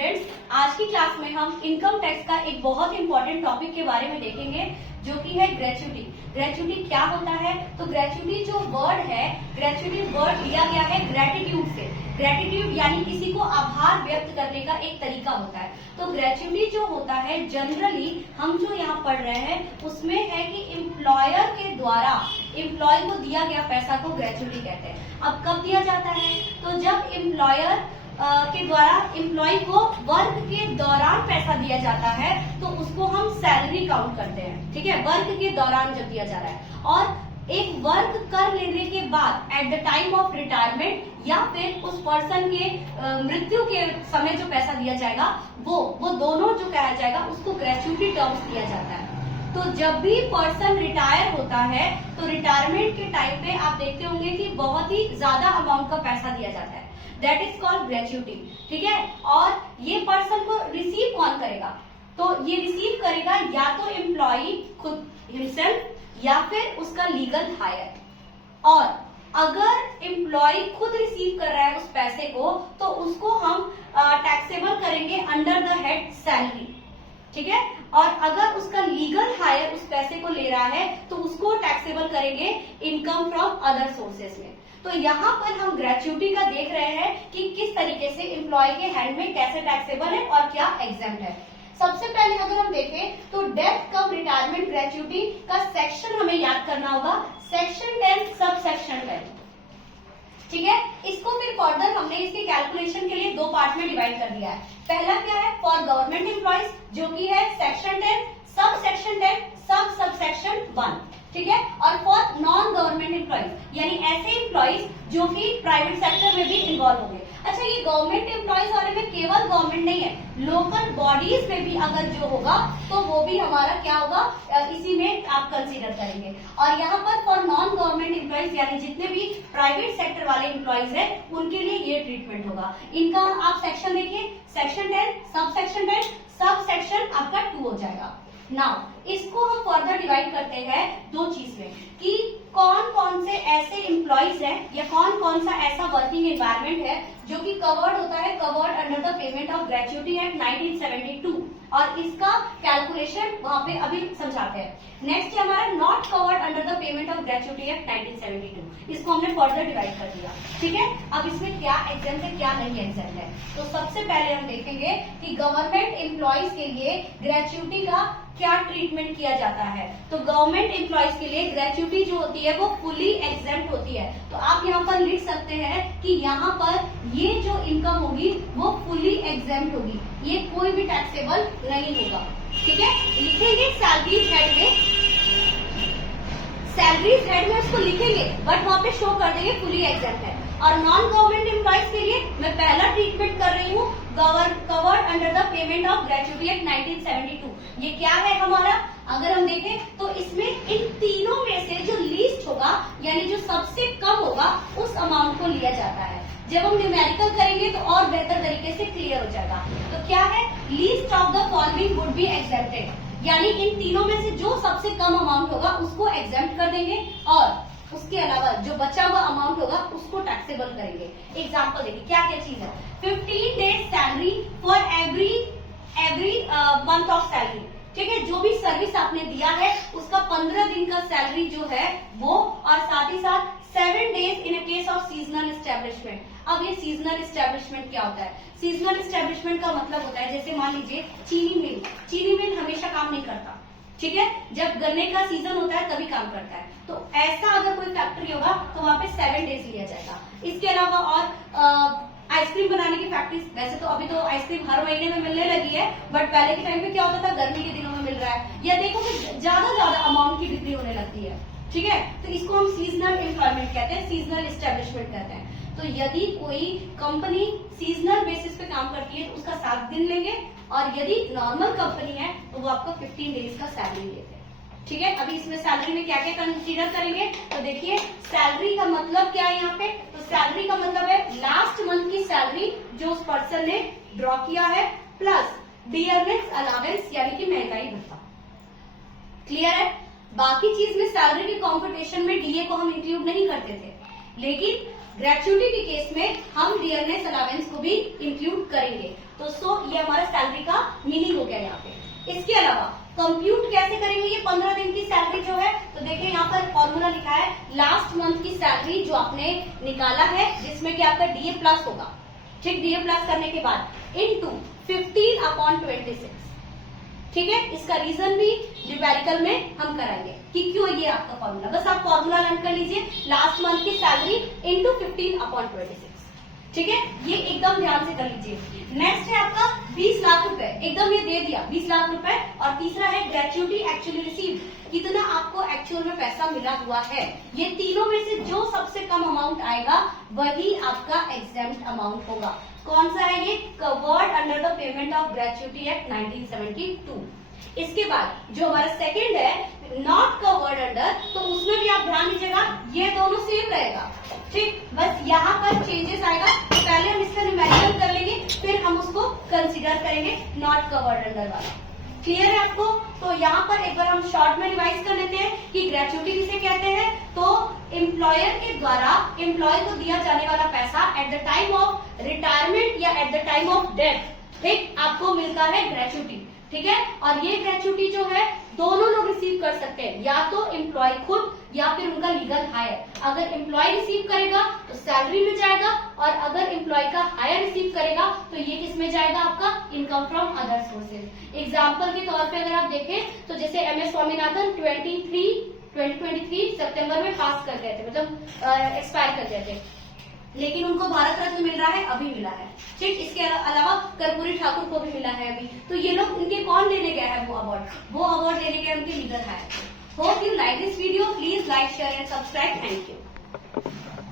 Students, आज की class में हम इनकम टैक्स का एक बहुत इंपॉर्टेंट टॉपिक के बारे में देखेंगे जो कि है ग्रेच्युटी। ग्रेच्युटी क्या होता है? तो ग्रेच्युटी जो वर्ड है, ग्रेच्युटी वर्ड लिया गया है ग्रेटिट्यूड से। ग्रेटिट्यूड यानी किसी को आभार व्यक्त करने का एक तरीका होता है। तो ग्रेच्युटी जो होता है जनरली हम जो यहाँ पढ़ रहे हैं उसमें है कि एम्प्लॉयर के द्वारा एम्प्लॉय को दिया गया पैसा को ग्रेच्युटी कहते हैं। अब कब दिया जाता है? तो जब एम्प्लॉयर के द्वारा एम्प्लॉय को वर्क के दौरान पैसा दिया जाता है तो उसको हम सैलरी काउंट करते हैं। ठीक है, वर्क के दौरान जब दिया जा रहा है। और एक वर्क कर लेने के बाद eight the time of retirement या फिर उस पर्सन के मृत्यु के समय जो पैसा दिया जाएगा वो दोनों जो कहा जाएगा उसको ग्रेच्युटी टर्म्स दिया जाता है। तो जब भी पर्सन रिटायर होता है तो रिटायरमेंट के टाइम पे आप देखते होंगे कि बहुत ही ज्यादा अमाउंट का पैसा दिया जाता है, दैट इज कॉल्ड ग्रेच्युटी। ठीक है, और ये पर्सन को रिसीव कौन करेगा? तो ये रिसीव करेगा या तो एम्प्लॉई खुद हिमसेल्फ या फिर उसका लीगल हायर। और अगर एम्प्लॉय खुद रिसीव कर रहा है उस पैसे को तो उसको हम टैक्सेबल करेंगे अंडर द हेड सैलरी। ठीक है, और अगर उसका लीगल हायर उस पैसे को ले रहा है तो उसको टैक्सेबल करेंगे इनकम फ्रॉम अदर सोर्सेज में। तो यहाँ पर हम ग्रेच्युटी का देख रहे हैं कि किस तरीके से एम्प्लॉय के हैंड में कैसे टैक्सेबल है और क्या एग्जेम्प्ट है। सबसे पहले अगर हम देखें तो डेथ कम रिटायरमेंट ग्रेच्युटी का सेक्शन हमें याद करना होगा, सेक्शन 10 सब सेक्शन 10। ठीक है, इसको फिर फर्दर हमने इसके कैलकुलेशन के लिए दो पार्ट में डिवाइड कर दिया है। पहला क्या है? फॉर गवर्नमेंट एम्प्लॉयज जो कि है section 10 sub section 10 sub section 1। ठीक है, और फॉर नॉन गवर्नमेंट एम्प्लॉयज यानी ऐसे एम्प्लॉयज जो कि प्राइवेट सेक्टर में भी इन्वॉल्व होंगे। अच्छा, ये गवर्नमेंट एम्प्लॉयज वाले में केवल गवर्नमेंट नहीं है, लोकल बॉडीज में भी अगर जो होगा तो वो भी हमारा क्या होगा, इसी में आप कंसीडर करेंगे। और यहाँ पर फॉर नॉन गवर्नमेंट एम्प्लॉयज यानी जितने भी प्राइवेट सेक्टर वाले एम्प्लॉयज हैं उनके लिए ये ट्रीटमेंट होगा। इनका आप सेक्शन देखिए, section 10 sub section 10 sub section आपका 2 हो जाएगा। नाउ इसको हम फर्दर डिवाइड करते हैं दो चीज में कि कौन कौन से ऐसे एम्प्लॉयज हैं या कौन कौन सा ऐसा वर्किंग एनवायरनमेंट है जो कि कवर्ड होता है, covered under the payment of gratuity act 1972। और इसका कैलकुलेशन वहां पे अभी समझाते हैं। नेक्स्ट है हमारा not covered under the payment of gratuity act 1972, इसको हमने फर्दर डिवाइड कर दिया। ठीक है, अब इसमें क्या एग्जेम्प्ट है क्या नहीं एग्जेम्प्ट है। तो सबसे पहले हम देखेंगे कि गवर्नमेंट एम्प्लॉयज के लिए ग्रेच्युटी का क्या ट्रीटमेंट किया जाता है। तो गवर्नमेंट एम्प्लॉयज के लिए ग्रेच्युटी जो होती है वो फुली एग्जेम्प्ट होती है। तो आप यहाँ पर लिख सकते हैं कि यहाँ पर ये जो इनकम होगी वो फुली एग्जेम्प्ट होगी, ये कोई भी टैक्सेबल नहीं होगा। ठीक है, लिखेंगे सैलरीज हेड में, सैलरीज हेड में उसको लिखेंगे बट वहां पे शो कर देंगे फुली एग्जेम्प्ट है। और नॉन गवर्नमेंट एम्प्लॉयज के लिए मैं पहला ट्रीटमेंट कर रही हूँ covered under the payment of gratuity act 1972। ये क्या है हमारा? अगर हम देखें तो इसमें इन तीनों में से जो लीस्ट होगा यानी जो सबसे कम होगा उस अमाउंट को लिया जाता है। जब हम न्यूमेरिकल करेंगे तो और बेहतर तरीके से क्लियर हो जाएगा। तो क्या है? Least of the following would be exempted, यानी इन तीनों में से जो सबसे कम अमाउंट होगा उसको एग्जेम्प्ट कर देंगे और उसके अलावा जो बचा हुआ अमाउंट होगा उसको टैक्सेबल करेंगे। एग्जाम्पल देखिए क्या क्या चीज है। 15 days salary for every month of salary. ठीक है, जो भी सर्विस आपने दिया है उसका 15 दिन का सैलरी जो है वो, और साथ ही साथ 7 days in case of seasonal establishment. अब ये सीजनल एस्टेब्लिशमेंट क्या होता है? सीजनल एस्टेब्लिशमेंट का मतलब होता है जैसे मान लीजिए चीनी मिल हमेशा काम नहीं करता। ठीक है, जब गन्ने का सीजन होता है तभी काम करता है। तो ऐसा अगर कोई फैक्ट्री होगा तो वहां पे 7 डेज लिया जाएगा। इसके अलावा और आइसक्रीम बनाने की फैक्ट्री, वैसे तो अभी तो आइसक्रीम हर महीने में मिलने लगी है बट पहले के टाइम पे क्या होता था, गर्मी के दिनों में मिल रहा है, या देखो कि ज्यादा अमाउंट की बिक्री होने लगती है। ठीक है, तो इसको हम सीजनल एम्प्लॉयमेंट कहते हैं, सीजनल एस्टेब्लिशमेंट कहते हैं। तो यदि कोई कंपनी सीजनल बेसिस पे काम करती है तो उसका 7 दिन लेंगे, और यदि नॉर्मल कंपनी है तो वो आपका 15 डेज का सैलरी लेते हैं। ठीक है, अभी इसमें सैलरी में क्या क्या कंसीडर करेंगे तो देखिए सैलरी का मतलब क्या है यहाँ पे। तो सैलरी का मतलब है लास्ट मंथ की सैलरी जो उस पर्सन ने ड्रॉ किया है प्लस डियरनेस अलावेंस यानी कि महंगाई भत्ता। क्लियर है? बाकी चीज में सैलरी के कॉम्पिटिशन में डीए को हम इंक्लूड नहीं करते थे, लेकिन ग्रेचुटी के केस में हम डियरनेस अलावेंस को भी इंक्लूड करेंगे। तो ये हमारा सैलरी का मीनिंग हो गया यहाँ पे। इसके अलावा कंप्यूट कैसे करेंगे ये 15 दिन की सैलरी जो है, तो देखिए यहाँ पर फॉर्मूला लिखा है, लास्ट मंथ की सैलरी जो आपने निकाला है जिसमें कि आपका डीए प्लस होगा, ठीक, डीए प्लस करने के बाद इनटू 15/26, ठीक है। इसका रीजन भी न्यूमेरिकल में हम कराएंगे कि क्यों ये आपका फॉर्मूला, बस आप फॉर्मूला लर्न कर लीजिए, लास्ट मंथ की सैलरी इनटू 15/26, ठीक है। ये एकदम ध्यान से कर लीजिए। नेक्स्ट है आपका 20 लाख रुपए, एकदम ये दे दिया 20 लाख रुपए। और तीसरा है ग्रेचुटी एक्चुअली रिसीव, कितना आपको एक्चुअल में पैसा मिला हुआ है। ये तीनों में से जो सबसे कम अमाउंट आएगा वही आपका एग्जेम्प्ट अमाउंट होगा। कौन सा है ये? Covered under the payment of gratuity act 1972। इसके बाद जो हमारा सेकंड है नॉट कवर्ड अंडर, तो उसमें भी आप ध्यान दीजिएगा ये दोनों सेम रहेगा, ठीक, बस यहाँ पर चेंजेस आएगा। तो पहले हम इसका न्यूमेरिकल कर लेंगे, फिर हम उसको कंसीडर करेंगे नॉट कवर्ड अंडर वाला। क्लियर है आपको? तो यहाँ पर एक बार हम शॉर्ट में रिवाइज कर लेते हैं कि ग्रेचुटी किसे कहते हैं। तो एम्प्लॉयर के द्वारा एम्प्लॉय को दिया जाने वाला पैसा at the time of retirement या at the time of death, ठीक, आपको मिलता है ग्रेचुटी, ठीक है। और ये ग्रेचुटी जो है दोनों लोग रिसीव कर सकते हैं, या तो एम्प्लॉय खुद या फिर उनका लीगल हायर। अगर एम्प्लॉय रिसीव करेगा तो सैलरी में जाएगा, और अगर एम्प्लॉय का हायर रिसीव करेगा तो ये किसमें जाएगा? आपका income from other sources. Example के तौर पे अगर आप देखें तो जैसे MS स्वामीनाथन 2023 सितंबर में पास कर गए थे, मतलब एक्सपायर कर गए थे, लेकिन उनको भारत रत्न मिल रहा है, अभी मिला है, ठीक। इसके अलावा कर्पूरी ठाकुर को भी मिला है अभी। तो ये लोग इनके कौन लेने गए हैं वो अवार्ड लेने गए उनके legal higher. Hope you like this video, please like share and subscribe. Thank you.